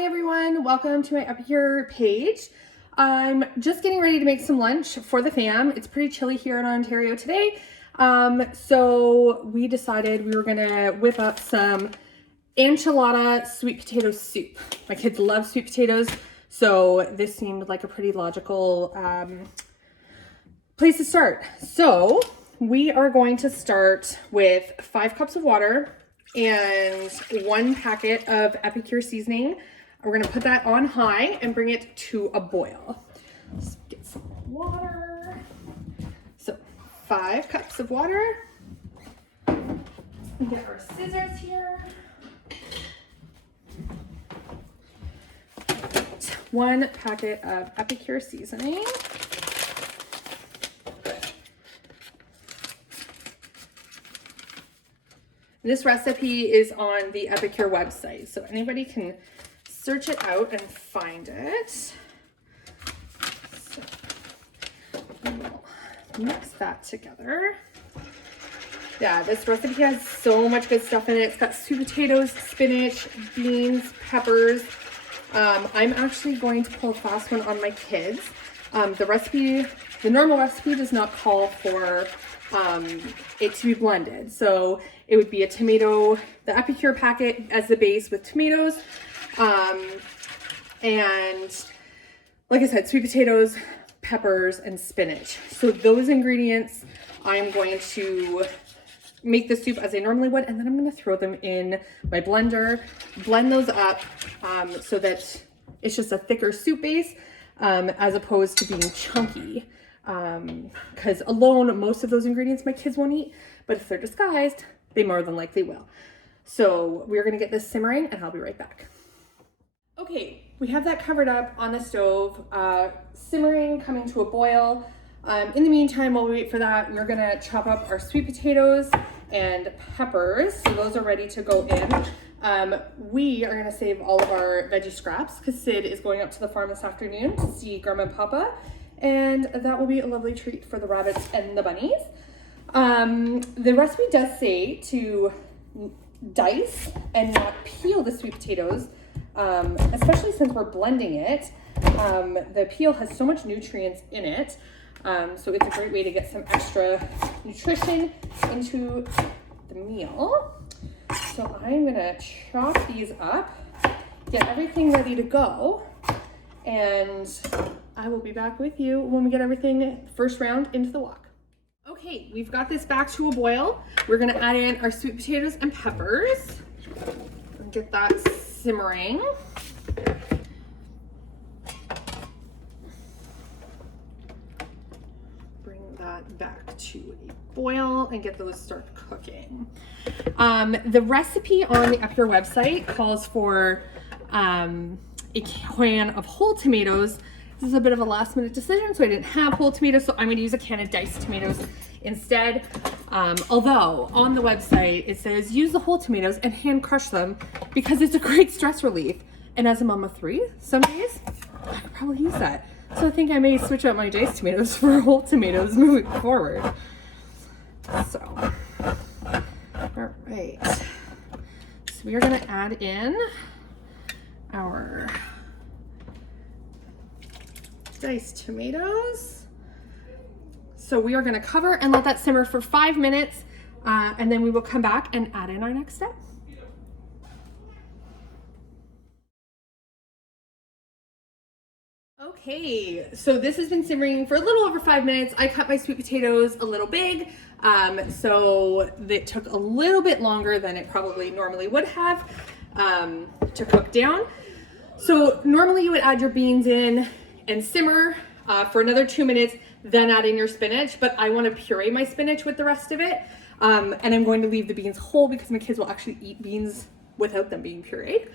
Hi everyone, welcome to my Epicure page. I'm just getting ready to make some lunch for the fam. It's pretty chilly here in Ontario today. So we decided we were gonna whip up some enchilada sweet potato soup. My kids love sweet potatoes, so this seemed like a pretty logical place to start. So we are going to start with 5 cups of water and 1 packet of Epicure seasoning. We're gonna put that on high and bring it to a boil. Let's get some water. So 5 cups of water. Get our scissors here. 1 packet of Epicure seasoning. This recipe is on the Epicure website, so anybody can search it out and find it. So we will mix that together. Yeah, this recipe has so much good stuff in it. It's got sweet potatoes, spinach, beans, peppers. I'm actually going to pull a fast one on my kids. The normal recipe does not call for it to be blended. So it would be a tomato, the Epicure packet as the base with tomatoes. And like I said, sweet potatoes, peppers, and spinach. So those ingredients, I'm going to make the soup as I normally would, and then I'm going to throw them in my blender, blend those up so that it's just a thicker soup base as opposed to being chunky. Because alone, most of those ingredients my kids won't eat, but if they're disguised, they more than likely will. So we're going to get this simmering and I'll be right back. Okay, we have that covered up on the stove, simmering, coming to a boil. In the meantime, while we wait for that, we're gonna chop up our sweet potatoes and peppers. So those are ready to go in. We are gonna save all of our veggie scraps because Sid is going up to the farm this afternoon to see Grandma and Papa. And that will be a lovely treat for the rabbits and the bunnies. The recipe does say to dice and not peel the sweet potatoes, especially since we're blending it. The peel has so much nutrients in it. So it's a great way to get some extra nutrition into the meal. So I'm gonna chop these up, get everything ready to go, and I will be back with you when we get everything first round into the wok. Okay, we've got this back to a boil. We're gonna add in our sweet potatoes and peppers and get that simmering. Bring that back to a boil and get those start cooking. The recipe on the Epicure website calls for a can of whole tomatoes. This is a bit of a last minute decision, so I didn't have whole tomatoes, so I'm going to use a can of diced tomatoes instead. Although on the website it says use the whole tomatoes and hand crush them because it's a great stress relief. And as a mom of 3, some days I could probably use that. So I think I may switch out my diced tomatoes for whole tomatoes moving forward. So, all right. So we are going to add in our diced tomatoes. So we are going to cover and let that simmer for 5 minutes, and then we will come back and add in our next step. Okay, so this has been simmering for a little over 5 minutes. I cut my sweet potatoes a little big, so it took a little bit longer than it probably normally would have to cook down. So normally you would add your beans in and simmer for another 2 minutes, then add in your spinach, but I want to puree my spinach with the rest of it, and I'm going to leave the beans whole because my kids will actually eat beans without them being pureed.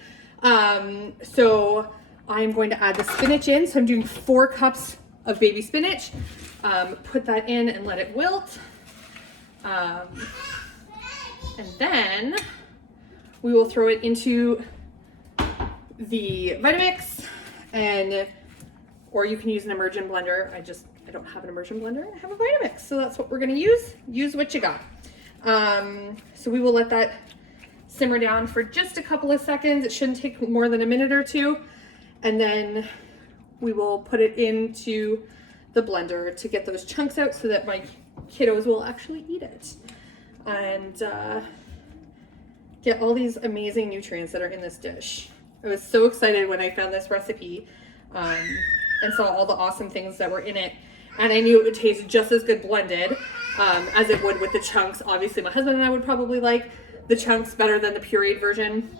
So I'm going to add the spinach in. So I'm doing 4 cups of baby spinach. Put that in and let it wilt. And then we will throw it into the Vitamix, or you can use an immersion blender. I don't have an immersion blender. I have a Vitamix. So that's what we're going to use. Use what you got. So we will let that simmer down for just a couple of seconds. It shouldn't take more than a minute or two. And then we will put it into the blender to get those chunks out so that my kiddos will actually eat it. And get all these amazing nutrients that are in this dish. I was so excited when I found this recipe and saw all the awesome things that were in it. And I knew it would taste just as good blended as it would with the chunks. Obviously, my husband and I would probably like the chunks better than the pureed version,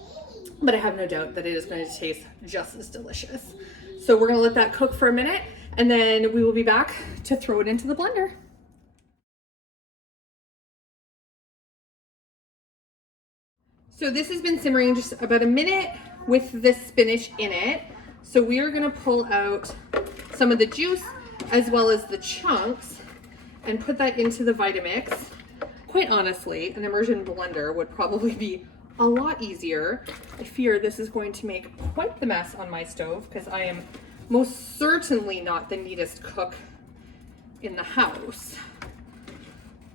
but I have no doubt that it is going to taste just as delicious. So we're gonna let that cook for a minute, and then we will be back to throw it into the blender. So this has been simmering just about a minute with the spinach in it. So we are gonna pull out some of the juice as well as the chunks and put that into the Vitamix. Quite honestly, an immersion blender would probably be a lot easier. I fear this is going to make quite the mess on my stove because I am most certainly not the neatest cook in the house.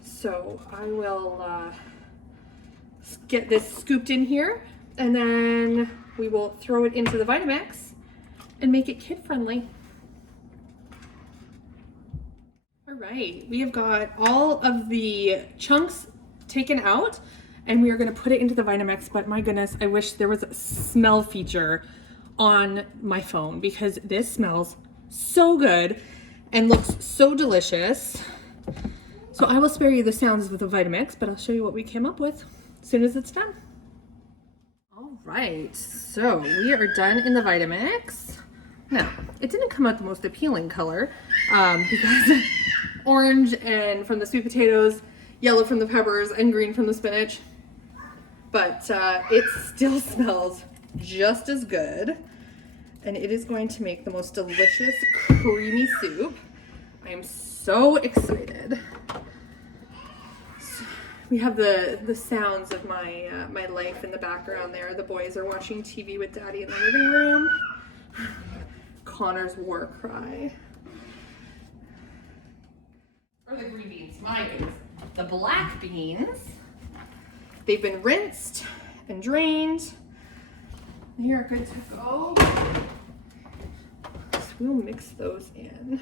So I will get this scooped in here, and then we will throw it into the Vitamix and make it kid friendly. All right, we have got all of the chunks taken out and we are going to put it into the Vitamix, but my goodness, I wish there was a smell feature on my phone because this smells so good and looks so delicious. So I will spare you the sounds with the Vitamix, but I'll show you what we came up with as soon as it's done. All right, so we are done in the Vitamix. Now, it didn't come out the most appealing color because orange and from the sweet potatoes, yellow from the peppers, and green from the spinach. But it still smells just as good. And it is going to make the most delicious, creamy soup. I am so excited. We have the sounds of my my life in the background there. The boys are watching TV with Daddy in the living room. Connor's war cry. Or the green beans, my beans. The black beans, they've been rinsed and drained. They are good to go. So we'll mix those in.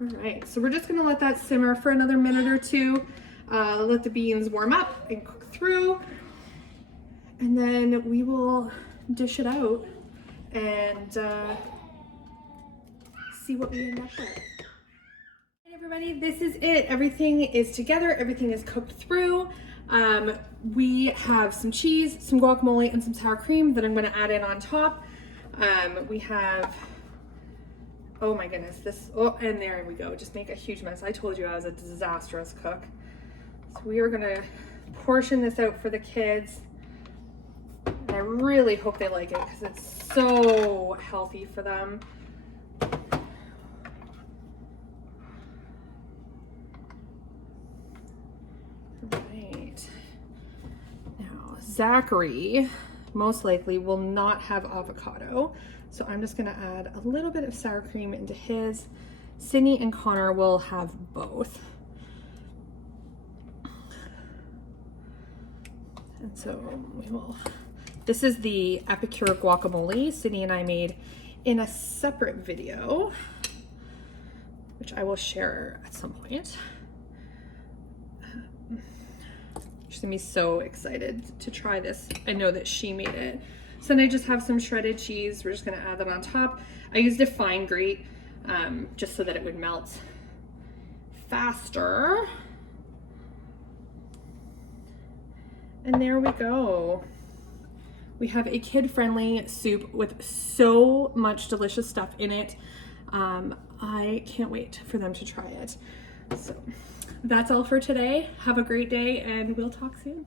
All right, so we're just gonna let that simmer for another minute or two. Let the beans warm up and cook through. And then we will dish it out and see what we end up with. Hey everybody, this is it. Everything is together, everything is cooked through. We have some cheese, some guacamole, and some sour cream that I'm gonna add in on top. We have, oh my goodness, and there we go, just make a huge mess. I told you I was a disastrous cook. So we are gonna portion this out for the kids. And I really hope they like it because it's so healthy for them. Right. Now, Zachary most likely will not have avocado. So I'm just gonna add a little bit of sour cream into his. Sydney and Connor will have both. And so we will, this is the Epicure guacamole Sydney and I made in a separate video, which I will share at some point. She's gonna be so excited to try this. I know that she made it. So then I just have some shredded cheese. We're just gonna add that on top. I used a fine grate just so that it would melt faster. And there we go. We have a kid-friendly soup with so much delicious stuff in it. I can't wait for them to try it. So that's all for today. Have a great day and we'll talk soon.